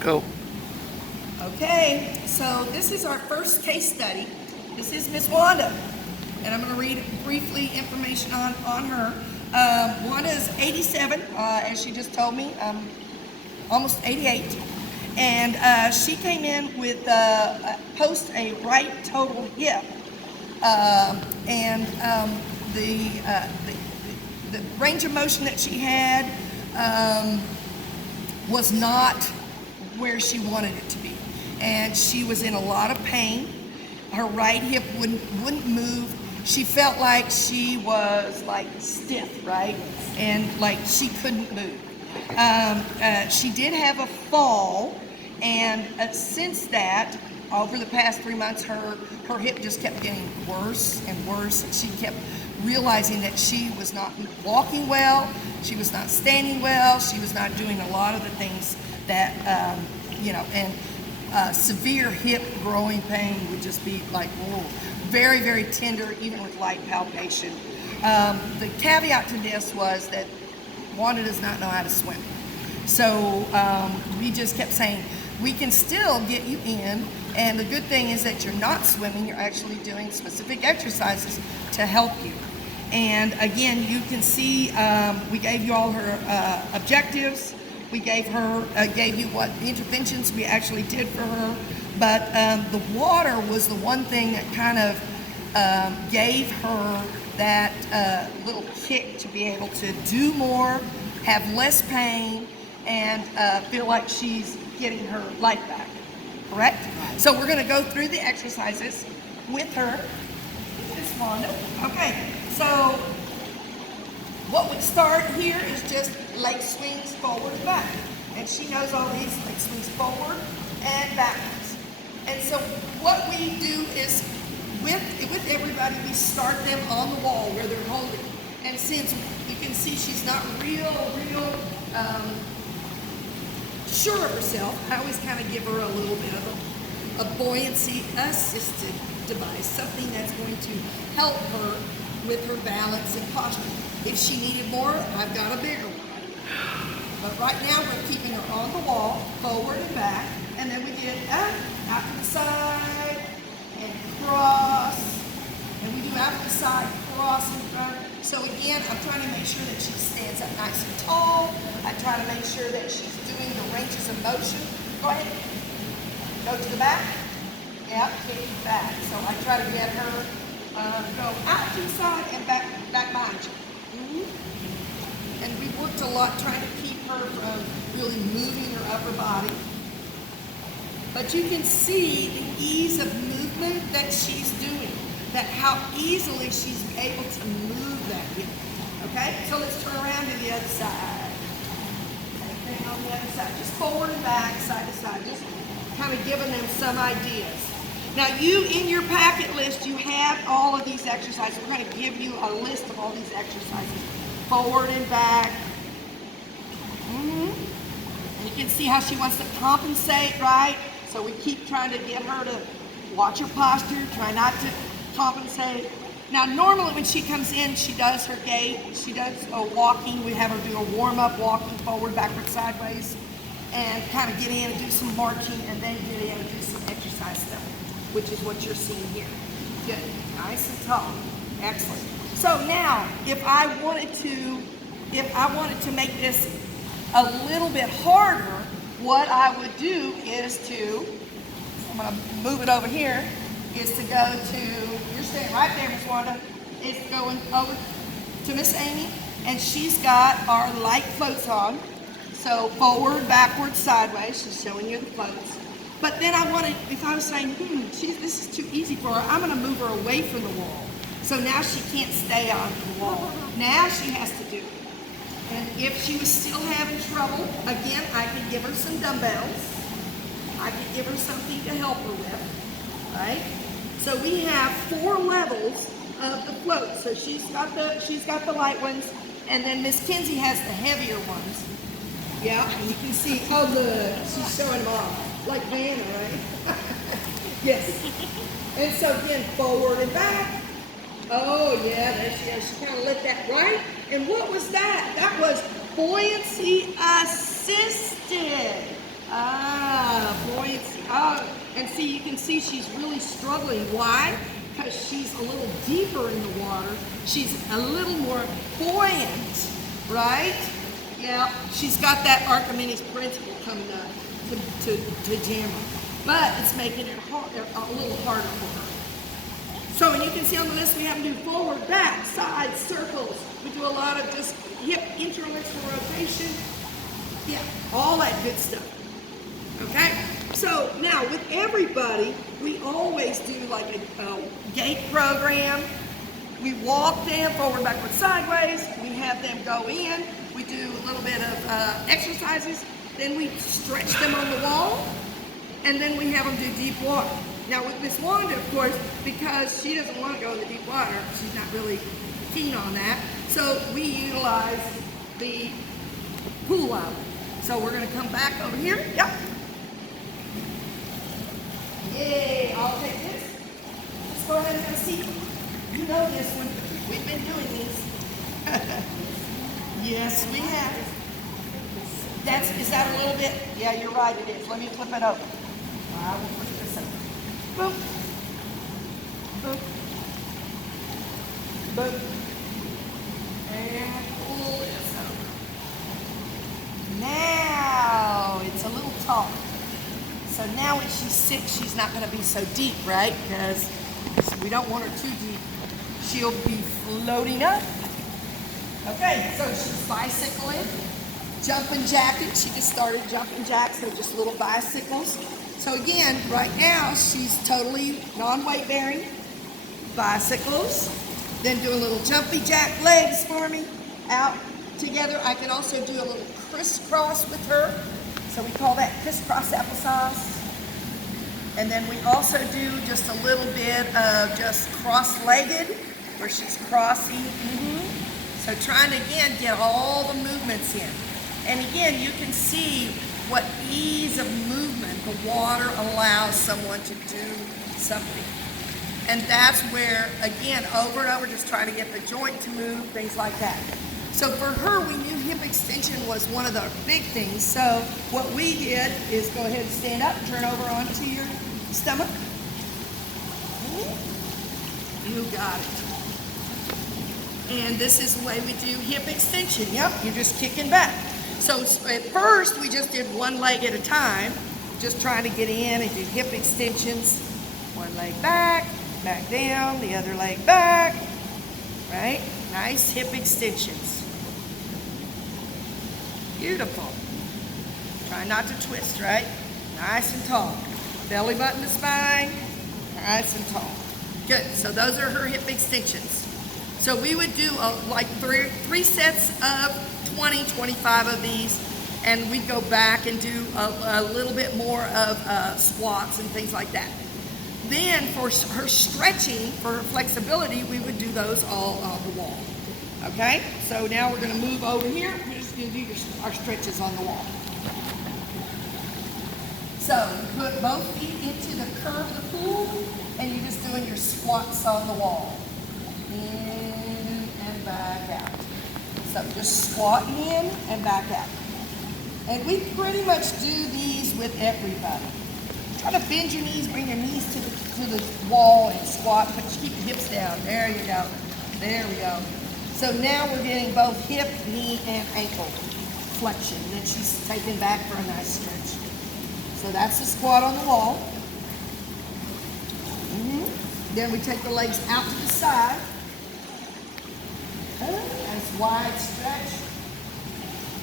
Go. Okay, so this is our first case study. This is Miss Wanda, and I'm going to read briefly information on her. Wanda is 87, as she just told me, almost 88, and she came in with post a right total hip, and the range of motion that she had was not where she wanted it to be, and she was in a lot of pain. Her right hip wouldn't move. She felt like she was like stiff, right, and like she couldn't move. She did have a fall, and since that, over the past 3 months, her hip just kept getting worse and worse, and she kept realizing that she was not walking well, she was not standing well, she was not doing a lot of the things that, and severe hip growing pain would just be like, whoa, very, very tender, even with light palpation. The caveat to this was that Wanda does not know how to swim. So we just kept saying, we can still get you in, and the good thing is that you're not swimming, you're actually doing specific exercises to help you. And again, you can see we gave you all her objectives. We gave you what interventions we actually did for her. But the water was the one thing that kind of gave her that little kick to be able to do more, have less pain, and feel like she's getting her life back, correct? So we're gonna go through the exercises with her. This is Wanda. Okay, so what we start here is just leg swings forward and back. And she knows all these leg swings forward and backwards. And so what we do is with everybody, we start them on the wall where they're holding. And since you can see she's not real sure of herself, I always kind of give her a little bit of a buoyancy assisted device, something that's going to help her with her balance and posture. If she needed more, I've got a bigger one. But right now we're keeping her on the wall, forward and back, and then we get up, out to the side, and cross, and we do out to the side, cross in front. So again, I'm trying to make sure that she stands up nice and tall. I try to make sure that she's doing the ranges of motion. Go ahead. Go to the back. Yep, kick back. So I try to get her go out to the side and back behind you. Mm-hmm. And we worked a lot trying to keep her from really moving her upper body. But you can see the ease of movement that she's doing, that how easily she's able to move that hip. Okay, so let's turn around to the other side. Same thing on the other side, just forward and back, side to side, just kind of giving them some ideas. Now you, in your packet list, you have all of these exercises. We're going to give you a list of all these exercises. Forward and back. And you can see how she wants to compensate, right? So we keep trying to get her to watch her posture, try not to compensate. Now normally when she comes in, she does her gait, she does a walking. We have her do a warm-up walking forward, backward, sideways, and kind of get in and do some marching, and then get in and do some exercise stuff, which is what you're seeing here. Good, nice and tall, excellent. So now, if I wanted to make this a little bit harder, what I would do is I'm gonna move it over here, is to go to, you're staying right there, Miss Wanda, is going over to Miss Amy, and she's got our light floats on. So forward, backward, sideways, she's showing you the floats. But then I wanted, if I was saying, this is too easy for her, I'm gonna move her away from the wall. So now she can't stay on the wall. Now she has to do it. And if she was still having trouble, again, I could give her some dumbbells. I could give her something to help her with, right? So we have 4 levels of the float. So she's got the light ones, and then Miss Kinsey has the heavier ones. Yeah, and you can see, oh look, she's showing them off, like Vanna, right? Yes. And so again, forward and back. Oh yeah, there she goes. She kind of let that right. And what was that? That was buoyancy assisted. can see she's really struggling. Why? Because she's a little deeper in the water. She's a little more buoyant, right? Yeah, she's got that Archimedes principle coming up to jam her. But it's making it hard, a little harder for her. So, and you can see on the list we have to do forward, back, side, circles. We do a lot of just hip interlateral rotation. Yeah, all that good stuff. Okay? So now with everybody, we always do like a gait program. We walk them forward, backward, sideways. We have them go in. We do a little bit of exercises. Then we stretch them on the wall. And then we have them do deep water. Now with Miss Wanda, of course, because she doesn't want to go in the deep water, she's not really keen on that. So we utilize the pool out. So we're going to come back over here. Yep. Yay, I'll take this. Let's go ahead and have a seat. You know this one. We've been doing this. Yes, we have. Is that a little bit? Yeah, you're right, it is. Let me flip it over. I will push this up. Boop. Boop. Boop. And pull this over. Now it's a little taller. So now when she's 6, she's not going to be so deep, right? Because we don't want her too deep. She'll be floating up. Okay, so she's bicycling, jumping jacking. She just started jumping jacks. They're just little bicycles. So again, right now, she's totally non-weight bearing. Bicycles. Then do a little jumpy jack legs for me. Out together. I can also do a little crisscross with her. So we call that crisscross applesauce. And then we also do just a little bit of just cross-legged, where she's crossing. So trying to, again, get all the movements in. And again, you can see what ease of movement the water allows someone to do something. And that's where, again, over and over, just trying to get the joint to move, things like that. So for her, we knew hip extension was one of the big things. So what we did is go ahead and stand up, turn over onto your stomach. You got it. And this is the way we do hip extension. Yep, you're just kicking back. So at first, we just did one leg at a time, just trying to get in and do hip extensions. One leg back, back down, the other leg back, right? Nice hip extensions. Beautiful. Try not to twist, right? Nice and tall. Belly button to spine, nice and tall. Good, so those are her hip extensions. So we would do like three sets of 20, 25 of these, and we'd go back and do a little bit more of squats and things like that. Then for her stretching, for her flexibility, we would do those all on the wall. Okay, so now we're going to move over here. We're just going to do our stretches on the wall. So you put both feet into the curve of the pool, and you're just doing your squats on the wall. In and back out. So just squat in and back out. And we pretty much do these with everybody. Try to bend your knees, bring your knees to the wall and squat, but you keep your hips down. There you go. There we go. So now we're getting both hip, knee, and ankle flexion. And then she's taken back for a nice stretch. So that's the squat on the wall. Then we take the legs out to the side. Nice wide stretch.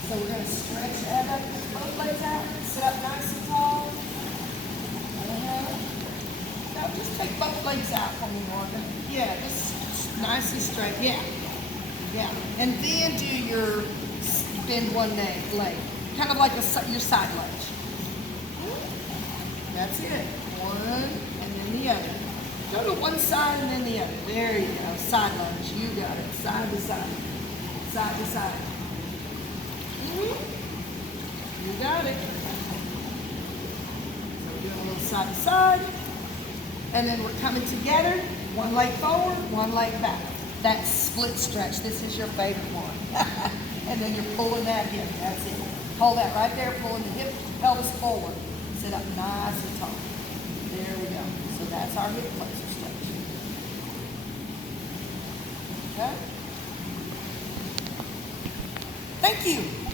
So we're going to stretch that up, put both legs out, sit up nice and tall. Now just take both legs out for me, Wanda. Yeah, just nice and straight. Yeah. Yeah. And then do your bend one leg. Kind of like your side lunge. That's it. One and then the other. Go to one side and then the other. There you go. Side lunge. You got it. Side to side. Side to side. You got it. So we're doing a little side to side. And then we're coming together. One leg forward, one leg back. That split stretch. This is your favorite one. And then you're pulling that hip. That's it. Hold that right there. Pulling the hip pelvis forward. Sit up nice and tall. There we go. our hip flexor stretch. Okay? Thank you.